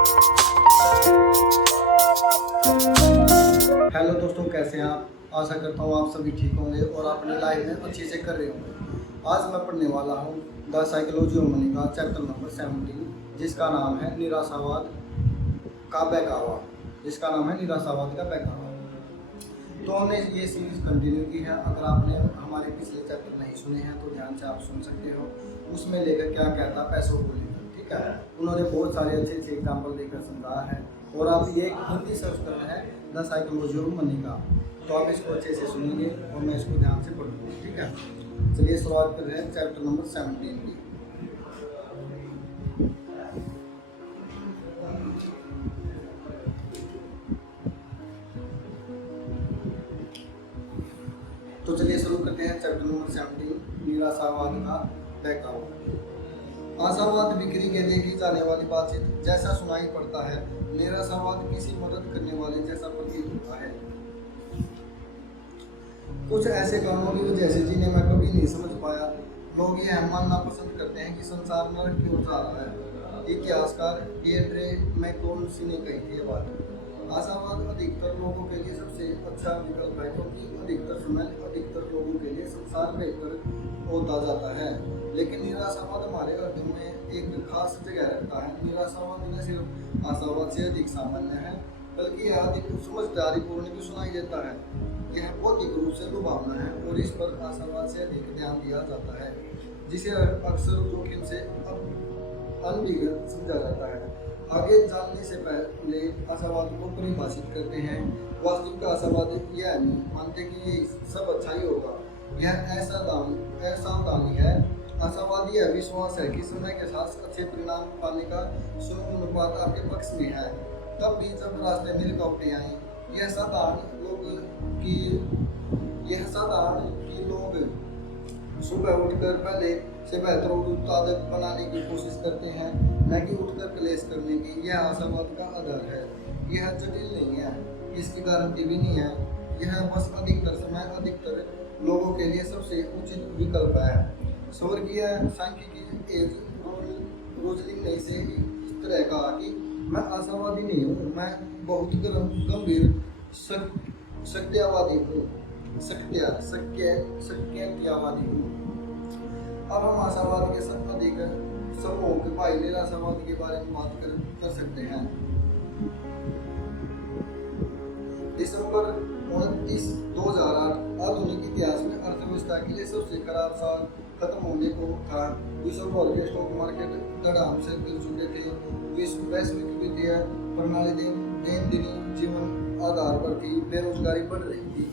Hello दोस्तों, कैसे हैं आप? आशा करता हूँ आप सभी ठीक होंगे और अपनी लाइफ में अच्छे से कर रहे होंगे। आज मैं पढ़ने वाला हूँ द साइकोलॉजी ऑफ मनी का चैप्टर नंबर 17, जिसका नाम है निराशावाद का बहकावा। तो हमने ये सीरीज कंटिन्यू की है। अगर आपने हमारे पिछले चैप्टर नहीं सुने हैं तो ध्यान से आप सुन सकते हो। उसमें लेकर क्या कहता पैसों को लेकर, ठीक है। उन्होंने बहुत सारे अच्छे अच्छे एग्जाम्पल देकर समझाया है। और आप ये हिंदी सर्च करना है द साइकोलॉजी ऑफ मनी का, तो आप इसको अच्छे से सुनेंगे और मैं इसको ध्यान से पढ़ूंगा, ठीक है। चलिए शुरुआत करते हैं चैप्टर नंबर 17 की। तो चलिए शुरू करते हैं चैप्टर नंबर 17, निराशावाद का बहकावा। आशावाद बिक्री के लिए की जाने वाली बातचीत जैसा सुनाई पड़ता है, निराशावाद किसी मदद करने वाले जैसा प्रतीत होता है। कुछ ऐसे कारणों की वजह से जिन्हें मैं कभी नहीं समझ पाया, लोग यह मानना पसंद करते हैं कि संसार नरक की ओर जा रहा है। इतिहासकार डिएड्रे मैककोल्सी ने कही थी ये बात। आशावाद अधिकतर लोगों के लिए सबसे अच्छा विकल्प है, क्योंकि अधिकतर समय अधिकतर लोगों के लिए संसार बेहतर होता जाता है। लेकिन निराशावाद हमारे हृदय में एक खास जगह रखता है। निराशावाद न सिर्फ आशावाद से अधिक सामान्य है, बल्कि यह अधिक समझदारी पूर्ण भी सुनाई देता है। यह भौतिक रूप से लुभावना है और इस पर आशावाद से अधिक ध्यान दिया जाता है, जिसे अक्सर जोखिम से अनभिज्ञ समझा जाता है। आगे जानने से पहले आशावाद को परिभाषित करते हैं। वास्तविक आशावाद यह नहीं मानते कि ये सब अच्छा ही होगा, यह असावधानी है। आशावाद यह विश्वास है कि समय के साथ अच्छे परिणाम पाने का अनुपात आपके पक्ष में है। तब भी जब रास्ते में रुकावटें आए, यह साधारण कि लोग सुबह उठकर पहले से बेहतर उत्पादक बनाने की कोशिश करते हैं, न कि उठकर क्लेश करने की। यह आशावाद का आधार है। यह जटिल नहीं है, इसकी गारंटी भी नहीं है। यह बस अधिकतर समय अधिकतर लोगों के लिए सबसे उचित विकल्प है। स्वर्गीय सांख्यिकी रोजलिंग ने इसे इस तरह कहा कि मैं आशावादी नहीं हूँ, मैं बहुत गंभीर सत्यवादी हूँ। सत्यवादी हूँ। अब हम आशावाद के अधिक समूह के भाई निराशावाद के बारे में बात कर सकते हैं। दिसंबर 29, 2008 आधुनिक इतिहास में अर्थव्यवस्था के लिए सबसे खराब साल खत्म होने को था। विश्व भर के स्टॉक मार्केट धड़ाम से गिर चुके थे। वैश्विक वित्तीय प्रणाली दैनंदिन जीवन आधार पर थी। बेरोजगारी बढ़ रही थी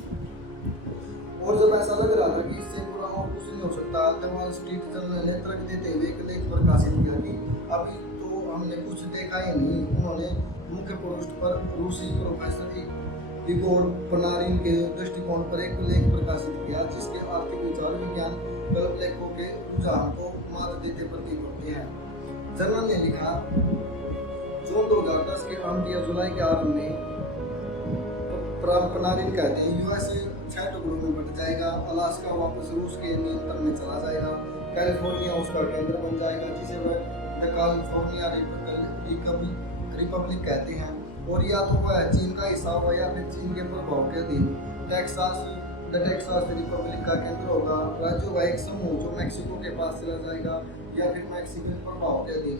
और जब ऐसा लग रहा था कि इससे बुरा और कुछ नहीं हो सकता, द वॉल स्ट्रीट जर्नल ने तर्क देते हुए एक लेख प्रकाशित किया कि अभी तो हमने कुछ देखा ही नहीं। उन्होंने मुख्य पृष्ठ पर रूसी प्रोफेसर इगोर पनारिन के दृष्टिकोण पर एक लेख प्रकाशित किया, जिसके आर्थिक विचार विज्ञान कल्प लेखों के रुझान को मात देते प्रतीत होते हैं। जर्नल ने लिखा, जून 2010 के अंत या जुलाई के आरंभ में पनारिन कहते हैं यूएस 6 टुकड़ों में बट जाएगा। अलास्का वापस रूस के नियंत्रण में चला जाएगा। कैलिफोर्निया उसका केंद्र बन जाएगा, जिसे वह द कैलिफोर्निया रिपब्लिक कहते हैं। और या तो वह चीन का हिस्सा होगा या फिर चीन के प्रभाव के अधीन टेक्सास रिपब्लिक का केंद्र होगा। राज्यों का एक समूह जो मैक्सिको के पास चला जाएगा या फिर मैक्सिकन प्रभाव के अधीन।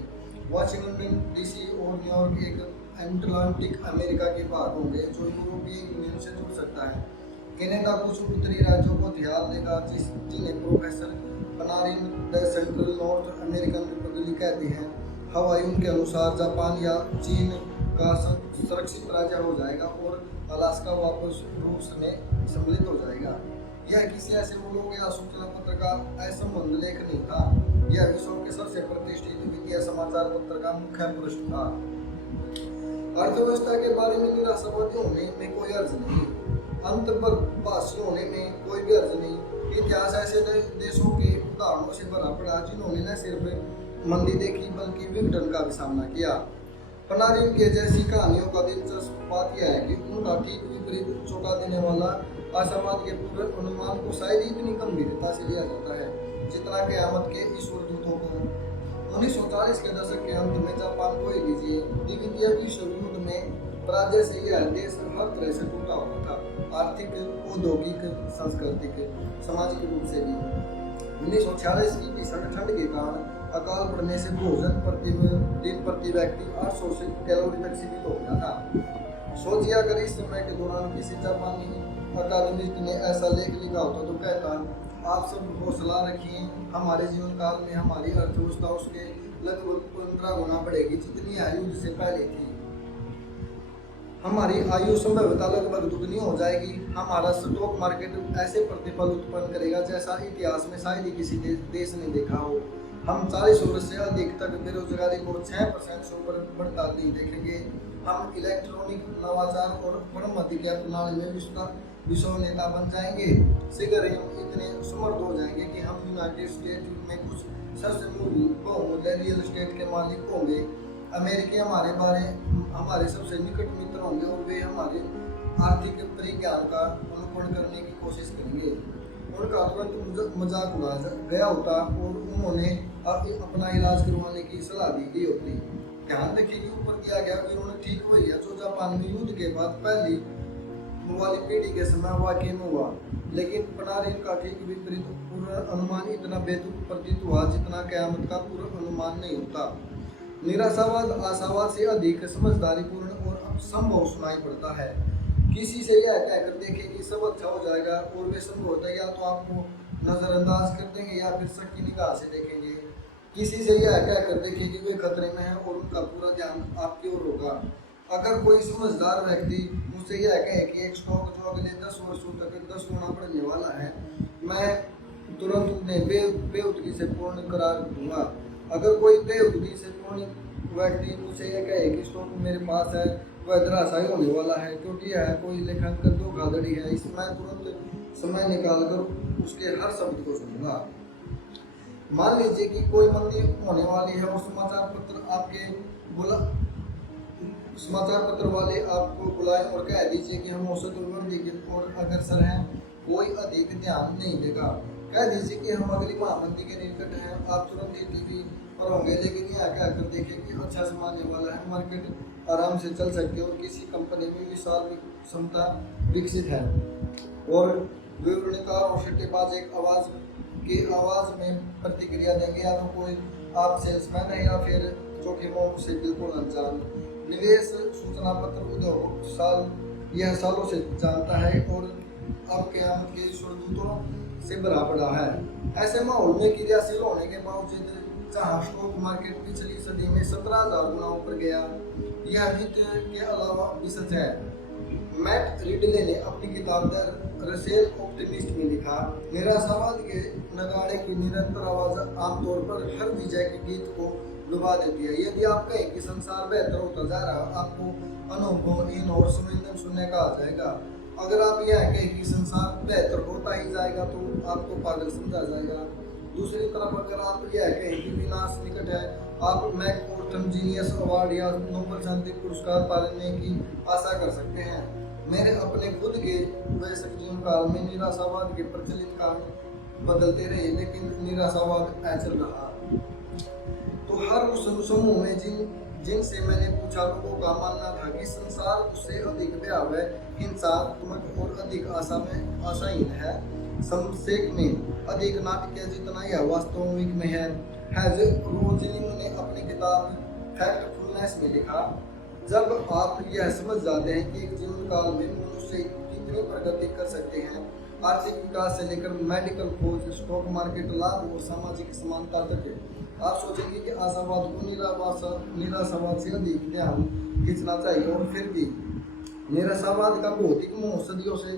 वाशिंगटन डीसी और न्यूयॉर्क एक अटलांटिक अमेरिका के भाग होंगे जो यूरोपियन यूनियन से जुड़ सकता है। कनाडा कुछ उत्तरी राज्यों को ध्यान देगा, जिन्हें professor Panarin the central North American republic कहते हैं। हवाई उनके अनुसार जापान या चीन का सुरक्षित राज्य हो जाएगा और अलास्का वापस रूस में सम्मिलित हो जाएगा। यह किसी ऐसे मुल्क या सूचना पत्र का असंबद्ध लेख नहीं था, यह विश्व के सबसे प्रतिष्ठित वित्तीय समाचार पत्र का मुख्य पृष्ठ था। अर्थव्यवस्था के बारे में निराशावादी होने में कोई अर्थ नहीं, अंतर्भाषी होने में कोई भी अर्थ नहीं। इतिहास ऐसे देशों के उदाहरणों से भरा पड़ा जिन्होंने न सिर्फ मंदी देखी बल्कि विघटन का भी सामना किया। पनारिन के जैसी कहानियों का दिलचस्प बात यह है कि उनका ठीक विपरीत चौंका देने वाला आशावाद के पूर्व अनुमान को शायद इतनी गंभीरता से लिया जाता है जितना क़यामत के ईश्वर दूतों को। 1940 के दशक के अंत में जापान को ही लीजिए, द्वितीय विश्व युद्ध में पराजय से यह देश हर तरह से टूटा हुआ था, आर्थिक, औद्योगिक, सांस्कृतिक, सामाजिक रूप से भी। 1946 की भीषण ठंड के कारण अकाल पड़ने से भोजन दिन प्रति व्यक्ति 800 से कैलोरी तक सीमित हो गया था। सोचिए अगर इस समय के दौरान किसी जापानी अकादमिस्ट ने ऐसा लेख लिखा होता तो कहता, आप सब हौसला रखिए, हमारे जीवन काल में हमारी अर्थव्यवस्था उसके लगभग 15 गुना बढ़ेगी जितनी आयु से पहले थी। हमारी आयु संभवतः लगभग दुगनी हो जाएगी। हमारा स्टॉक मार्केट ऐसे प्रतिफल उत्पन्न करेगा जैसा इतिहास में शायद ही किसी देश ने देखा हो। हम 40 वर्ष से अधिक तक बेरोजगारी को 6% से ऊपर बढ़ता नहीं देखेंगे। हम इलेक्ट्रॉनिक नवाचार और परमति के प्रणाली में विश्व नेता बन जाएंगे। शीघ्र ही हम इतने समर्थ हो जाएंगे कि हम यूनाइटेड स्टेट्स में कुछ सबसे बहुमूल्य रियल एस्टेट के मालिक होंगे। अमेरिकी हमारे सबसे निकट मित्र होंगे और वे हमारे आर्थिक परिज्ञान का अनुकरण करने की कोशिश करेंगे। उनका तुरंत मजाक उड़ाया गया होता और उन्होंने अपना इलाज करवाने की सलाह दी गई होती। ध्यान रखिए कि ऊपर दिया गया विवरण ठीक वही है जो जापान में युद्ध के बाद पहली वाली पीढ़ी के समय वाकई में हुआ, लेकिन पनारिन का ठीक विपरीत पूर्व अनुमान इतना बेतुक प्रतीत हुआ जितना क़यामत का पूर्व अनुमान नहीं होता। निराशावाद आशावाद से अधिक समझदारीपूर्ण और संभव सुनाई पड़ता है। किसी से यह कहकर देखें कि सब अच्छा हो जाएगा और वे संभवतः या तो आपको नजरअंदाज कर देंगे या फिर शक की निगाह से देखेंगे। किसी से यह कहकर देखें कि वे खतरे में हैं और उनका पूरा ध्यान आपकी ओर होगा। अगर कोई समझदार व्यक्ति मुझसे यह कहे कि एक स्टॉक जो अगले 10 वर्षों तक 10 गुना बढ़ने वाला है, मैं तुरंत उन्हें बेउदगी से पूर्ण करार दूंगा। अगर कोई बेउदगी से पूर्ण व्यक्ति मुझसे यह कहे कि स्टॉक मेरे पास है, वह धराशायी होने वाला है क्योंकि यह कोई लेखांकन धोखाधड़ी है, इसमें तुरंत समय निकालकर उसके हर शब्द को सुनूंगा। मान लीजिए कि कोई मंदी होने वाली है और समाचार पत्र वाले आपको बुलाएं और कह दीजिए कि हम औसत मंदी की ओर अग्रसर हैं, कोई अधिक ध्यान नहीं देगा। कह दीजिए कि हम अगली महामंदी के निकट हैं, आप तुरंत ही टीवी पर होंगे, लेकिन यह कहकर देखें कि अच्छा समाने वाला है, मार्केट आराम से चल सकती है और किसी कंपनी में विशाल क्षमता विकसित है और विवरणकार और सट्टेबाज एक आवाज में प्रतिक्रिया देंगे, या तो कोई आप सेल्समैन है या फिर जोखिमों से बिल्कुल अनजान। निवेश सूचना पत्र उद्योग यह सालों से जानता है और अब क़यामत के स्वर्गदूतों से भरा पड़ा है। ऐसे माहौल में क्रियाशील होने के बावजूद जहां स्टॉक मार्केट पिछली सदी में 17,000 गुना ऊपर गया, यह वित्त के अलावा भी सच है। मैट रिडले ने अपनी किताब द रसेल ऑप्टिमिस्ट में लिखा, निराशावाद के नगाड़े की निरंतर आवाज आमतौर पर हर विजय के गीत को डुबा देती है। यदि आप कहें कि संसार बेहतर होता जा रहा है, आपको अनुभवहीन और संवेदन सुनने का आ जाएगा। अगर आप यह कहें कि संसार बेहतर होता ही जाएगा तो आपको पागल समझा जाएगा। दूसरी तरफ अगर आप यह कहें कि विनाश निकट है, आप मैकऑर्थन जीनियस अवार्ड या नोबेल शांति पुरस्कार पाने की आशा कर सकते हैं। मेरे अपने खुद के वयस्क जीवन काल में निराशावाद के प्रचलित कारण बदलते रहे, लेकिन निराशावाद अचल रहा। तो हर उस समूह में जिनसे मैंने पूछा, लोगों का मानना था कि संसार उससे अधिक भयावह, हिंसात्मक और अधिक आशाहीन है। संक्षेप में अधिक नाटकीय जितना यह वास्तविक में है। रोजलिंग ने अपनी किताब फैक्टफुलनेस में लिखा, जब आप यह समझ जाते हैं कि एक जीवन काल में मनुष्य कितनी प्रगति कर सकते हैं, आर्थिक विकास से लेकर मेडिकल खोज, स्टॉक मार्केट लाभ और सामाजिक समानता तक, आप सोचेंगे कि आशावाद को निराशावाद से अधिक ध्यान खींचना चाहिए। और फिर भी निराशावाद का भौतिक मोह सदियों से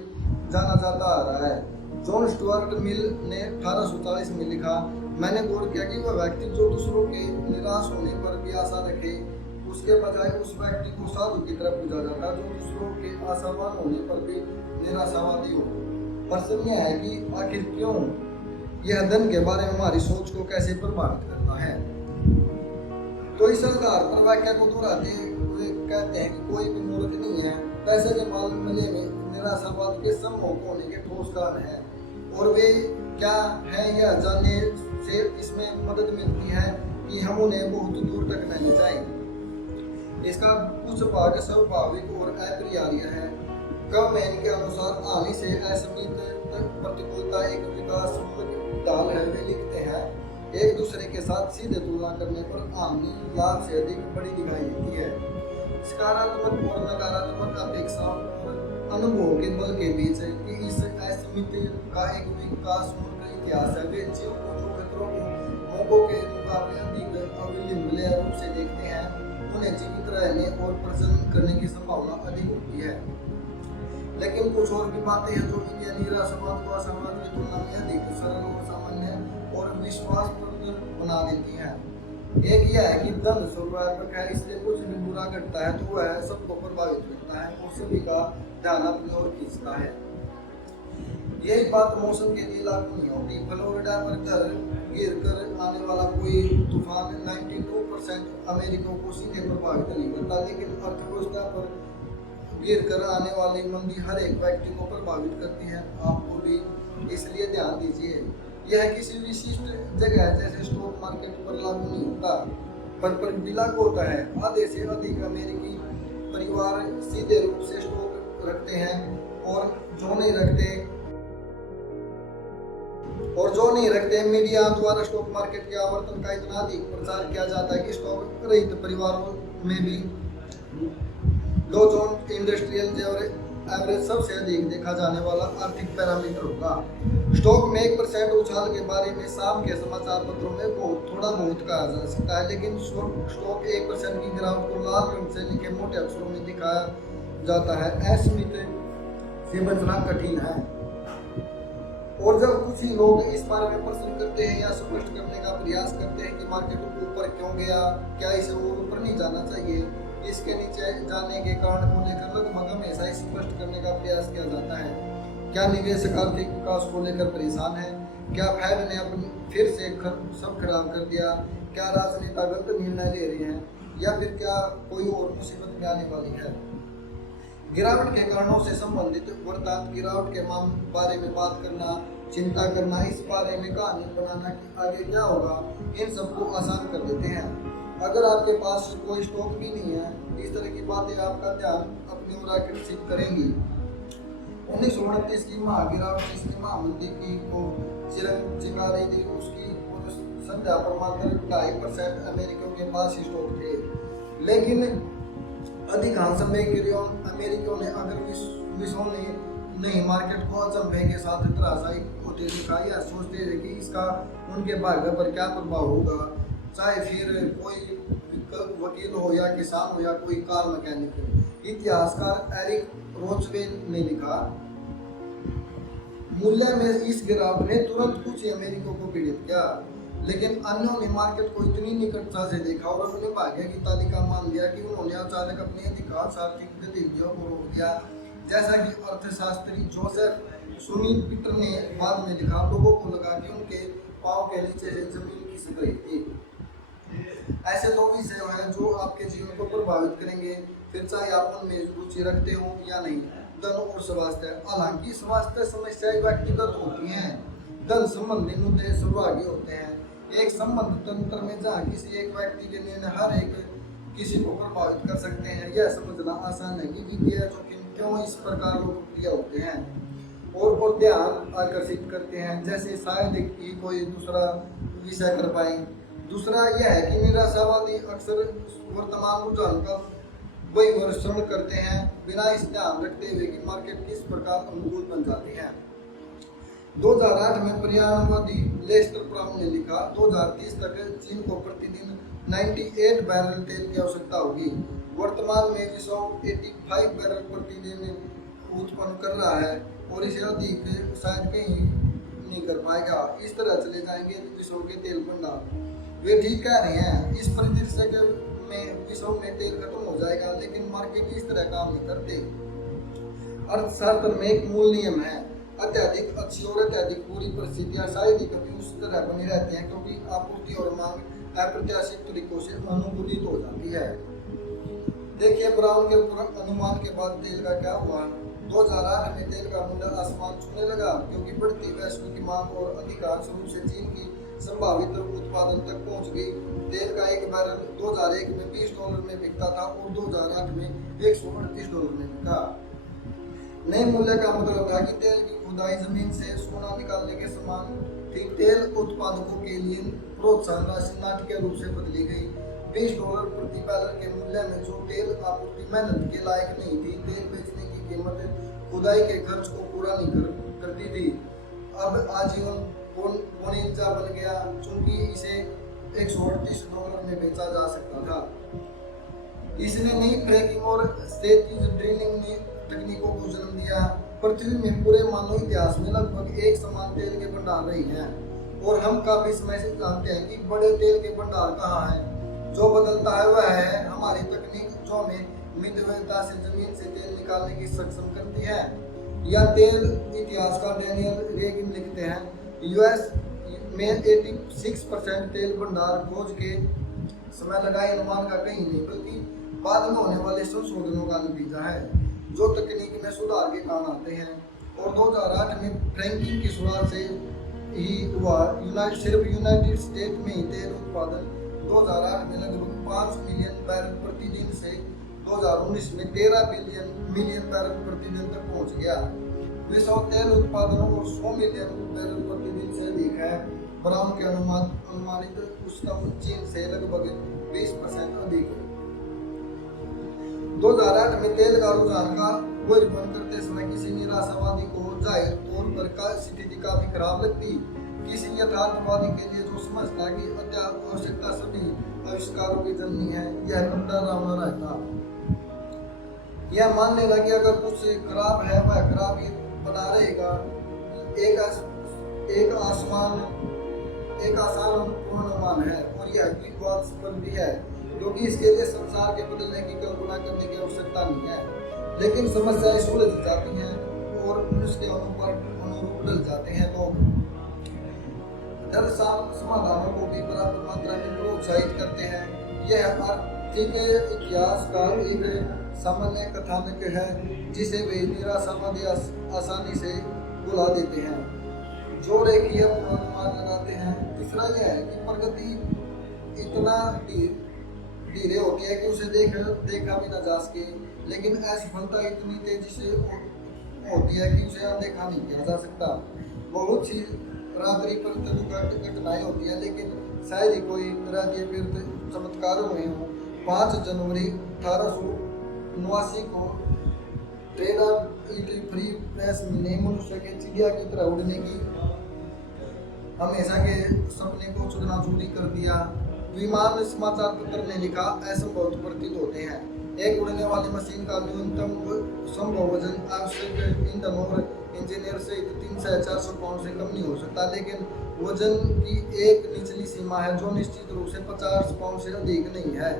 जाना जाता आ रहा है। जॉन स्टुअर्ट मिल ने 1840 में लिखा, मैंने गौर किया कि वह व्यक्ति जो दूसरों के निराश होने पर भी आशा रखे, उसके बजाय उस व्यक्ति को साधु की तरफ पूजा जाता जो दूसरों के आशावान होने पर भी निराशावादी हो। प्रश्न यह है कि आखिर क्यों यह धन के बारे में हमारी सोच को कैसे प्रभावित करता है। तो इस आधार पर वाक्य को दोहराते हुए कहते हैं कि कोई भी मूर्ख नहीं है, पैसे के मामले में निराशावाद के सम्मोहक होने के ठोस कारण है, और वे क्या है यह जानने से इसमें मदद मिलती है कि हम उन्हें बहुत दूर तक नहीं जाएं। इसका कुछ भाग स्वाभाविक और अपरिहार्य है। कम मैन के अनुसार हानि से असीमित प्रतिकूलता एक विकास ढाल है। वे लिखते हैं एक दूसरे के साथ सीधे तुलना करने पर हानि लाभ से अधिक बड़ी दिखाई देती है। सकारात्मक और नकारात्मक अपेक्षाओं और अनुभवों के बल के बीच कि इस असीमित का एक विकासमूलक इतिहास है। वे जीव को जो खतरों को मौकों के मुकाबले अधिक अविलंबनीय रूप से देखते हैं, उन्हें जीवित रहने और प्रजनन करने की संभावना अधिक होती है। लेकिन कुछ और भी बातें हैं जो इनके निराशावाद को आशावाद की तुलना में अधिक सरल और सामान्य और विश्वासप्रद बना देती हैं। एक यह है कि धन सर्वात्मक है, इसलिए कुछ भी बुरा घटता है तो वह सबको प्रभावित करता है और सभी का ध्यान अपनी ओर खींचता है। यही बात मौसम के लिए लागू नहीं होती। फ्लोरिडा पर घर गिर कर आने वाला कोई तूफान 92% अमेरिका को सीधे प्रभावित नहीं करता, लेकिन अर्थव्यवस्था पर गिर कर आने वाली मंदी हर एक व्यक्ति को प्रभावित करती है, आपको भी। इसलिए ध्यान दीजिए, यह किसी विशिष्ट जगह जैसे स्टॉक मार्केट पर लागू नहीं होता, पर भी लागू होता है। आधे से अधिक अमेरिकी परिवार सीधे रूप से स्टॉक रखते हैं और जो नहीं रखते मीडिया द्वारा स्टॉक मार्केट के आवर्तन का इतना अधिक प्रचार किया जाता है कि स्टॉक रहित परिवारों में भी डॉ जोन्स इंडस्ट्रियल एवरेज सबसे अधिक देखा जाने वाला आर्थिक पैरामीटर होगा। स्टॉक में 1% उछाल के बारे में शाम के समाचार पत्रों में थोड़ा बहुत कहा जा सकता है, लेकिन स्टॉक 1% की गिरावट को लाल रंग से लिखे मोटे अक्षरों में दिखाया जाता है। असीमित से बचना कठिन है। और जब कुछ ही लोग इस बारे में प्रश्न करते हैं या स्पष्ट करने का प्रयास करते हैं कि मार्केट ऊपर क्यों गया, क्या इसे और ऊपर नहीं जाना चाहिए, इसके नीचे जाने के कारण को लेकर लगभग हमेशा स्पष्ट करने का प्रयास किया जाता है। क्या निवेशक आर्थिक विकास को लेकर परेशान है? क्या फेड ने अपनी फिर से सब खराब कर दिया? क्या राजनेता गलत निर्णय ले रहे हैं, या फिर क्या कोई और मुसीबत में आने वाली है? गिरावट के कारणों से संबंधित वर्तमान गिरावट के बारे में बात करना, चिंता करना, इस बारे में कहानी बनाना कि आगे क्या होगा, इन सबको आसान कर देते हैं। अगर आपके पास कोई स्टॉक भी नहीं है, इस तरह की बातें आपका ध्यान अपनी ओर आकर्षित करेंगी। 1929 की महागिरावट जिसने महामंदी की को चिंगा रही थी, उसकी संध्या पर मात्र 2.5% अमेरिकियों के पास स्टॉक थे। लेकिन अधिकांश अमेरिकियों ने अगर विश्व ने नहीं मार्केट को अचंभे के साथ त्रासदायक होते देखा या सोचते थे कि इसका उनके भाग्य पर क्या प्रभाव होगा, चाहे फिर कोई वकील हो या किसान हो या कोई कार मैकेनिक हो। इतिहासकार एरिक रोचवेल ने लिखा, मूल्य में इस गिरावट ने तुरंत कुछ अमेरिकियों को पीड़ित किया, लेकिन अन्यों ने मार्केट को इतनी निकटता से देखा और अपने भाग्य की तालिका मान लिया कि उन्होंने अचानक अपनी अधिकांश आर्थिक गतिविधियों को रोक दिया। जैसा कि अर्थशास्त्री जोसेफ शुमीपीटर ने बाद में लिखा, लोगों को लगा कि उनके पांव के नीचे से जमीन खिसक रही थी। ऐसे दो विषय हैं जो आपके जीवन को प्रभावित करेंगे, फिर चाहे आप उनमें रुचि रखते हो या नहीं। धन और स्वास्थ्य। हालांकि स्वास्थ्य समस्याएं व्यक्तिगत होती हैं, धन संबंधी मुद्दे सर्वग्राही होते हैं। एक संबंध तंत्र में जहाँ किसी एक व्यक्ति के निर्णय हर एक किसी को प्रभावित कर सकते हैं, यह समझना आसान है कि वित्तीय जोखिम क्यों इस प्रकार लोकप्रिय होते हैं और ध्यान आकर्षित करते हैं, जैसे शायद ही कोई दूसरा विषय कर पाए। दूसरा यह है कि निराशावादी अक्सर वर्तमान रुझान का वैवर्षण करते हैं, बिना इस ध्यान रखते हुए कि मार्केट किस प्रकार अनुकूल बन जाती है। 2008 में पर्यावरणवादी लेस्टर ब्राउन ने लिखा, 2030 तक चीन को प्रतिदिन 98 बैरल तेल की आवश्यकता होगी। वर्तमान में विश्व 85 बैरल प्रतिदिन उत्पन्न कर रहा है और इसे अधिक शायद कहीं नहीं कर पाएगा। इस तरह चले जाएंगे विश्व के तेल भंडार। वे ठीक कह रहे हैं, इस परिदृश्य में विश्व में तेल खत्म हो जाएगा, लेकिन मार्केट इस तरह काम नहीं करते। अर्थशास्त्र में एक मूल नियम है, अत्यधिक अच्छी और अत्यधिक बुरी परिस्थितियां शायद ही कभी उस तरह बनी रहती हैं, क्योंकि आपूर्ति और मांग अप्रत्याशित तरीकों से अनुकूलित हो जाती है। देखिए ब्राउन के अनुमान के बाद तेल का क्या हुआ। 2008 में तेल का मूल्य आसमान छूने लगा, क्योंकि बढ़ती वैश्विक मांग और अधिकांश रूप से चीन की संभावित उत्पादन तक पहुंच गई। तेल का एक बैरल 2001 में $20 में बिकता था और 2008 में $138 में बिका। नए मूल्य का मतलब था कि तेल की खुदाई जमीन से सोना निकालने के समान थी। तेल उत्पादकों के लिए प्रोत्साहन राशि नाटकीय रूप से बदली गई। $20 प्रति बैरल के मूल्य में जो तेल आपूर्ति मेहनत के लायक नहीं थी, तेल बेचने की कीमत खुदाई के खर्च को पूरा नहीं करती थी। अब आजीवन वाणिज्य बन गया, चूंकि इसे $138 में बेचा जा सकता था। इसने नई फ्रैकिंग और क्षैतिज ड्रिलिंग तकनीकों को जन्म दिया। पृथ्वी में पूरे मानव इतिहास में लगभग एक समान तेल के भंडार रहे हैं और हम काफी समय से जानते हैं कि बड़े तेल के भंडार कहाँ हैं। जो बदलता है वह है हमारी तकनीक, जो हमें मितव्ययता से जमीन से तेल निकालने की सक्षम करती है। यह तेल इतिहासकार डैनियल रेगिन लिखते हैं, यूएस में 86% तेल भंडार खोज के समय लगाए अनुमान का कहीं नहीं, बल्कि बाद में होने वाले संशोधनों का नतीजा है जो तकनीक में सुधार के काम आते हैं। और 2008 में फ्रैंकिंग की शुरुआत से ही हुआ। सिर्फ यूनाइटेड स्टेट में ही तेल उत्पादन 2008 में लगभग 5 मिलियन बैरल प्रतिदिन से 2019 में 13 मिलियन बैरल प्रतिदिन तक पहुंच गया। विश्व तेल उत्पादन और 100 मिलियन बैरल प्रतिदिन से अधिक है। ब्राउन के अनुमानित उच्चतम चीन से लगभग 20% अधिक है। 2008 में तेल का रुझान का बोझ बंद करते समय किसी निराशावादी को जाहिर तौर पर स्थिति काफी खराब लगती। किसी यथार्थवादी के लिए जो समझता है कि आवश्यकता सभी आविष्कारों की जननी है, यह डरावना रहता। यह मान लेना कि अगर कुछ खराब है वह खराब ही बना रहेगा एक आसान पूर्वानुमान है, और यह भी बहुत सफल भी है, क्योंकि इसके लिए संसार के बदलने की कल्पना करने की आवश्यकता नहीं है। लेकिन समस्याएं सुलझ जाती हैं और उसके अनुरूप बदल जाते हैं। तो समाधानों को भी बराबर मात्रा में प्रोत्साहित करते हैं। यह आर्थिक इतिहास का एक सामान्य कथानक है जिसे वे निराशावादी आसानी से भुला देते हैं, जो रेखीय पूर्वानुमान लगाते हैं। तीसरा यह है कि प्रगति इतना धीरे होती है कि उसे देखा भी न जा सके, लेकिन असफलता इतनी तेजी से होती है कि उसे अनदेखा नहीं किया जा सकता। बहुत सी रात्रि पर घटनाएं होती है, लेकिन शायद ही कोई चमत्कार हुए हों। 5 जनवरी 1889 को फ्री प्रेस ने मनुष्य के चिड़िया की तरह उड़ने की हमेशा के सपने को चकनाचूर कर दिया। विमान समाचार पत्र ने लिखा, असंभव प्रतीत होते हैं। एक उड़ने वाली मशीन का न्यूनतम संभव वजन आवश्यक ईंधन और इंजीनियर से 300 या 400 पाउंड से कम नहीं हो सकता, लेकिन वजन की एक निचली सीमा है जो निश्चित रूप से 50 पाउंड से अधिक नहीं है,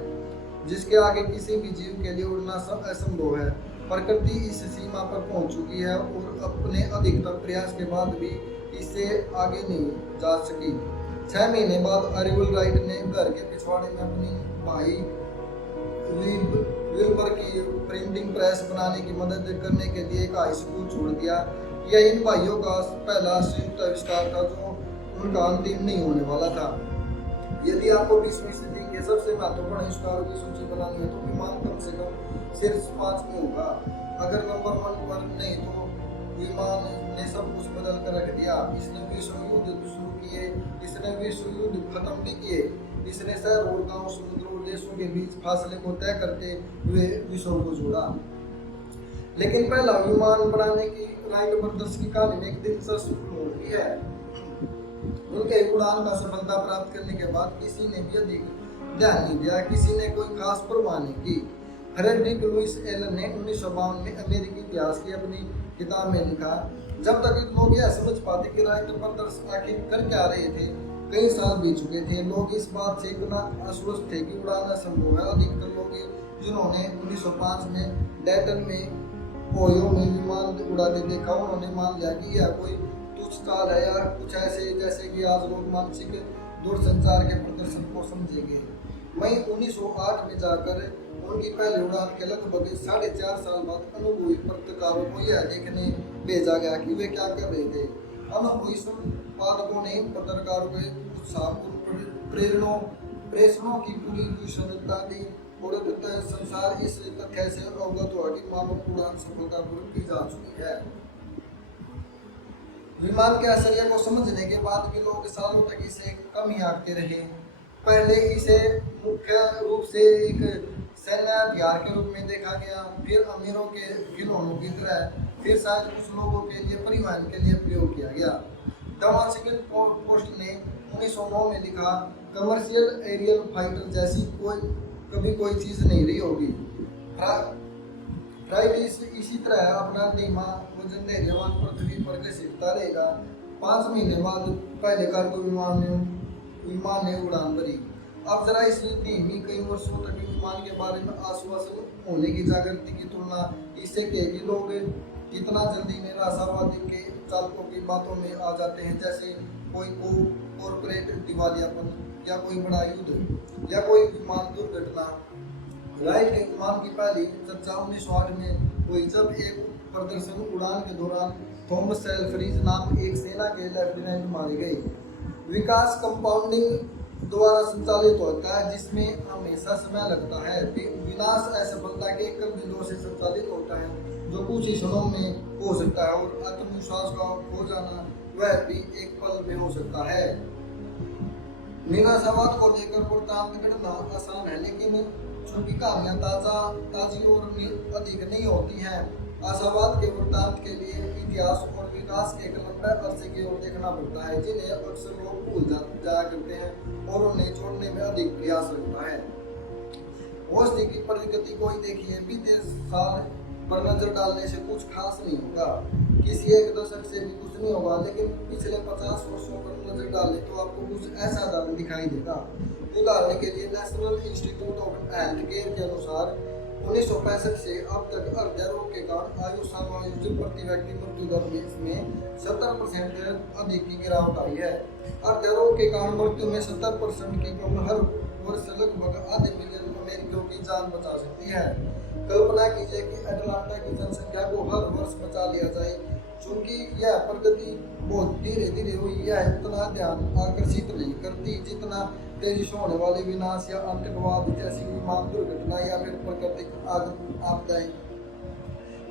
जिसके आगे किसी भी जीव के लिए उड़ना असंभव है। प्रकृति इस सीमा पर पहुंच चुकी है और अपने अधिकतम प्रयास के बाद भी इससे आगे नहीं जा सकी। 6 महीने बाद एरिवल राइट ने घर के पिछवाड़े में अपनी भाई विल्बर की प्रिंटिंग प्रेस बनाने की मदद करने के लिए एक हाई स्कूल छोड़ दिया। यह इन भाइयों का पहला संयुक्त आविष्कार था जो उनका अंतिम नहीं होने वाला था। यदि आपको 20वीं सदी के सबसे महत्वपूर्ण आविष्कारों की सूची बनानी है तो विमान कम से कम सिर्फ 5 में होगा। अगर नंबर 1 पर नहीं तो विमान ने सब कुछ बदल कर रख दिया। इसने विश्व युद्ध शुरू किए, इसने विश्व युद्ध खत्म भी किए, इसने शहर और गांव, समुद्र और देशों के बीच फासले को तय करते हुए विश्व को जोड़ा। लेकिन पहला विमान बनाने की राइट ब्रदर्स की कहानी में एक दिलचस्प मोड़ भी है। उनके उड़ान का सफलता प्राप्त करने के बाद किसी ने भी अधिक ध्यान नहीं दिया, किसी ने कोई खास परवाह नहीं की। फ्रेडरिक लुइस एलन ने 1952 में अमेरिकी इतिहास की अपनी किताब में लिखा, जब तक लोग यह समझ पाते कि राइट ब्रदर्स आखिर कर क्या रहे थे, कई साल बीत चुके थे। लोग इस बात से इतना आश्वस्त थे कि उड़ाना संभव है। अधिकतर लोग जिन्होंने 1905 में डैटन में ओहियो में विमान उड़ाते देखा, उन्होंने मान लिया कि यह कोई तुच्छ चाल है या कुछ ऐसे जैसे कि आज लोग मानसिक दूरसंचार के प्रदर्शन को समझेंगे। वहीं 1908 में जाकर उनकी पहली उड़ान के लगभग 4.5 साल बाद अनुभवी पत्रकारों को यह देखने भेजा गया कि वे क्या कर रहे थे। अनुभवी संपादकों ने इन पत्रकारों के उत्साहपूर्ण प्रेषणों की पूरी कुशलता दी और संसार इस तथ्य से अवगत हुआ कि मानव उड़ान सफलतापूर्वक की जा चुकी है। विमान के आश्चर्य को समझने के बाद भी लोग सालों तक इसे कम ही आंकते रहे। पहले इसे मुख्य रूप से एक सैन्य हथियार के रूप में देखा गया, फिर अमीरों के खिलौनों की तरह, फिर शायद कुछ लोगों के लिए परिवहन के लिए प्रयोग किया गया। द वॉशिंगटन पोस्ट ने 1909 में लिखा, कमर्शियल एरियल फाइटर जैसी कभी कोई चीज नहीं रही होगी। फ्लाइट इसी तरह अपना धीमा वजन धैर्यवान पृथ्वी पर घसीटता रहेगा। 5 महीने बाद पहले कार्गो विमान ने उड़ान भरी। अब जरा इस धीमी कई वर्षों तक विमान के बारे में आश्वासन होने की जागृति की तुलना इससे के कि लोग कितना जल्दी निराशावादी के चालकों की बातों में आ जाते हैं, जैसे कोई कॉर्पोरेट दिवालियापन या कोई बड़ा युद्ध या कोई विमान दुर्घटना। राइट के विमान की पहली चर्चा 1908 में हुई, जब एक प्रदर्शन उड़ान के दौरान थॉमस सेल्फ्रिज नाम एक सेना के लेफ्टिनेंट मारे गए। विकास कंपाउंडिंग द्वारा संचालित होता है, जिसमें हमेशा समय लगता है। विनाश असफलता के एक बिंदु से संचालित होता है, जो कुछ ही क्षणों में हो सकता है, और आत्मविश्वास का खो जाना वह भी एक पल में हो सकता है। निराशावाद को लेकर वृत्तांत गढ़ना आसान है, लेकिन चूंकि कहानियां ताजी और अधिक नहीं होती हैं, आशावाद के वृत्तांत के लिए इतिहास और विकास के एक लंबे अरसे की ओर देखना पड़ता है, जिन्हें अक्सर लोग भूल जाया करते हैं और उन्हें छोड़ने में अधिक प्रयास लगता है। औषधि की प्रगति को ही देखिए, बीते साल पर नजर डालने से कुछ खास नहीं होगा, किसी एक दशक से भी कुछ नहीं होगा, लेकिन पिछले 50 वर्षों पर नजर डालें तो आपको कुछ ऐसा दावा दिखाई देगा। उदाहरण के लिए national institute of health care के अनुसार 1965 से अब तक हृदय रोग के कारण आयु समायोजित प्रति व्यक्ति मृत्यु दर में 70% अधिक की गिरावट आई है। हृदय रोग के कारण मृत्यु में 70% की कमी हर वर्ष लगभग आधे मिलियन अमेरिकियों की जान बचा सकती है। कल्पना कीजिए कि अटलांटा की जनसंख्या को हर वर्ष बचा लिया जाए। चूंकि यह प्रगति बहुत धीरे धीरे हुई, यह इतना ध्यान आकर्षित नहीं करती जितना तेजी से होने वाले विनाश या आतंकवाद जैसी विमान दुर्घटना या फिर प्राकृतिक आपदाएं।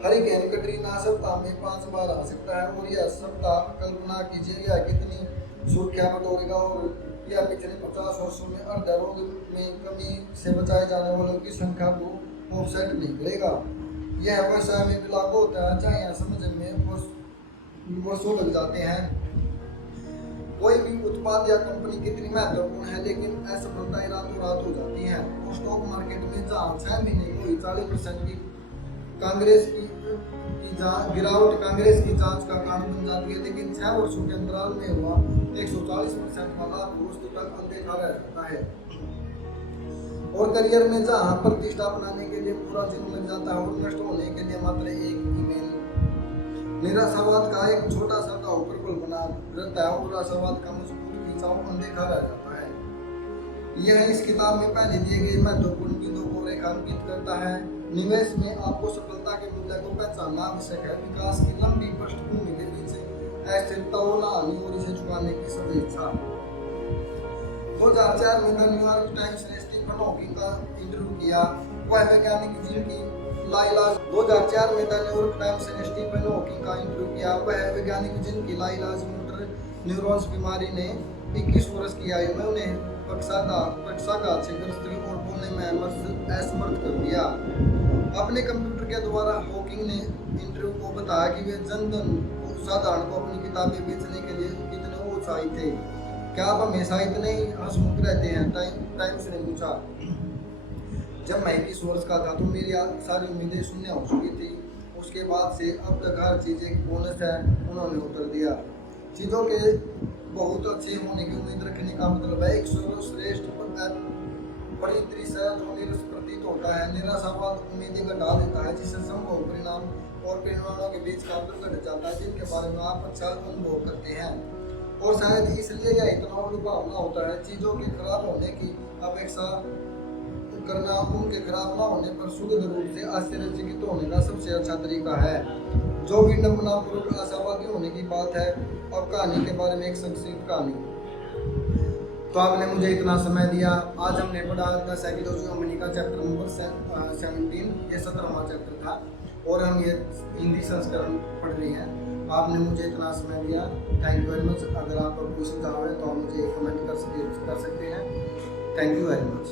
हरिकेन कटरीना सप्ताह में 5 बार आ सकता है, और यह सप्ताह कल्पना कीजिए यह कितनी सुर्खियां बटोरेगा, और यह पिछले 50 वर्षों में हृदय रोग में कमी से बचाए जाने वालों की संख्या को ऑफसेट नहीं करेगा। यह व्यवसाय में भी लागू होता है, जहाँ यह समझ में वर्षों लग जाते हैं। कोई भी उत्पाद या कंपनी कितनी महत्वपूर्ण है, लेकिन असफलताएं रातों रात हो जाती हैं। और स्टॉक मार्केट में जहाँ 6 महीने में हुई 40% की गिरावट कांग्रेस की जांच का कारण बन जाती है, लेकिन 6 वर्षों के अंतराल में हुआ 140% वाला दोस्त तक अनदेखा रह जाता है। और करियर में जहाँ प्रतिष्ठा बनाने के लिए पूरा दिन लग जाता है और नष्ट होने के लिए मात्र एक ईमेल। निराशावाद का एक छोटा सा घाव पर बल बना रहता है और आशावाद का मजबूत खिंचाव अनदेखा रह जाता है। यह इस किताब में पहले दिए गए महत्वपूर्ण बिंदुओं को रेखांकित करता है। निवेश में आपको सफलता के मूल्य को पहचानना आवश्यक है। विकास की लंबी पृष्ठभूमि के पीछे अस्थिरता और हानि और इसे चुकाने की सदिच्छा। 2004 में द न्यूयॉर्क टाइम्स ने स्टीफन हॉकिंग का इंटरव्यू किया। वह वैज्ञानिक जिनकी लाइलाज 2004 में द न्यूयॉर्क टाइम्स ने स्टीफन हॉकिंग का इंटरव्यू किया। वह वैज्ञानिक जिनकी लाइलाज मोटर न्यूरॉन्स बीमारी ने 21 वर्ष की आयु में उन्हें पक्षाघात से ग्रस्त और बोलने में असमर्थ कर दिया। अपने कंप्यूटर के द्वारा हॉकिंग ने इंटरव्यू को बताया कि वे जनधन साधारण को अपनी किताबें बेचने के लिए कितने उत्साही थे। क्या आप हमेशा इतने ही हंसमुख रहते हैं? टाइम्स ने पूछा। जब मैं 21 वर्ष का था तो मेरी सारी उम्मीदें शून्य हो चुकी थी। उसके बाद से अब तक हर चीज़ एक बोनस है, उन्होंने उत्तर दिया। चीज़ों के बहुत अच्छे होने की उम्मीद रखने का मतलब है एक सर्वश्रेष्ठ परिदृश्य जो निरस प्रतीत होता है। निराशावाद उम्मीदें घटा देता है, जिससे संभव परिणाम और परिणामों के बीच का अंतर घट जाता है, जिनके बारे में आप अच्छा अनुभव करते हैं। और शायद इसलिए यह इतना लुभावना होता है। चीज़ों के खराब होने की अपेक्षा करना उनके खराब ना होने पर सुखद रूप से आश्चर्यचकित होने का सबसे अच्छा तरीका है। जो विडंबनापूर्वक आशावादी होने की बात है। अब कहानी के बारे में एक संक्षिप्त कहानी। तो आपने मुझे इतना समय दिया। आज हमने पढ़ा द साइकोलॉजी ऑफ मनी का चैप्टर नंबर 17, ये 17वां चैप्टर था और हम ये हिंदी संस्करण पढ़ रहे हैं। आपने मुझे इतना समय दिया, थैंक यू वेरी मच। अगर आपका कोई सुझाव है तो आप मुझे कमेंट कर सकते हैं। Thank you very much.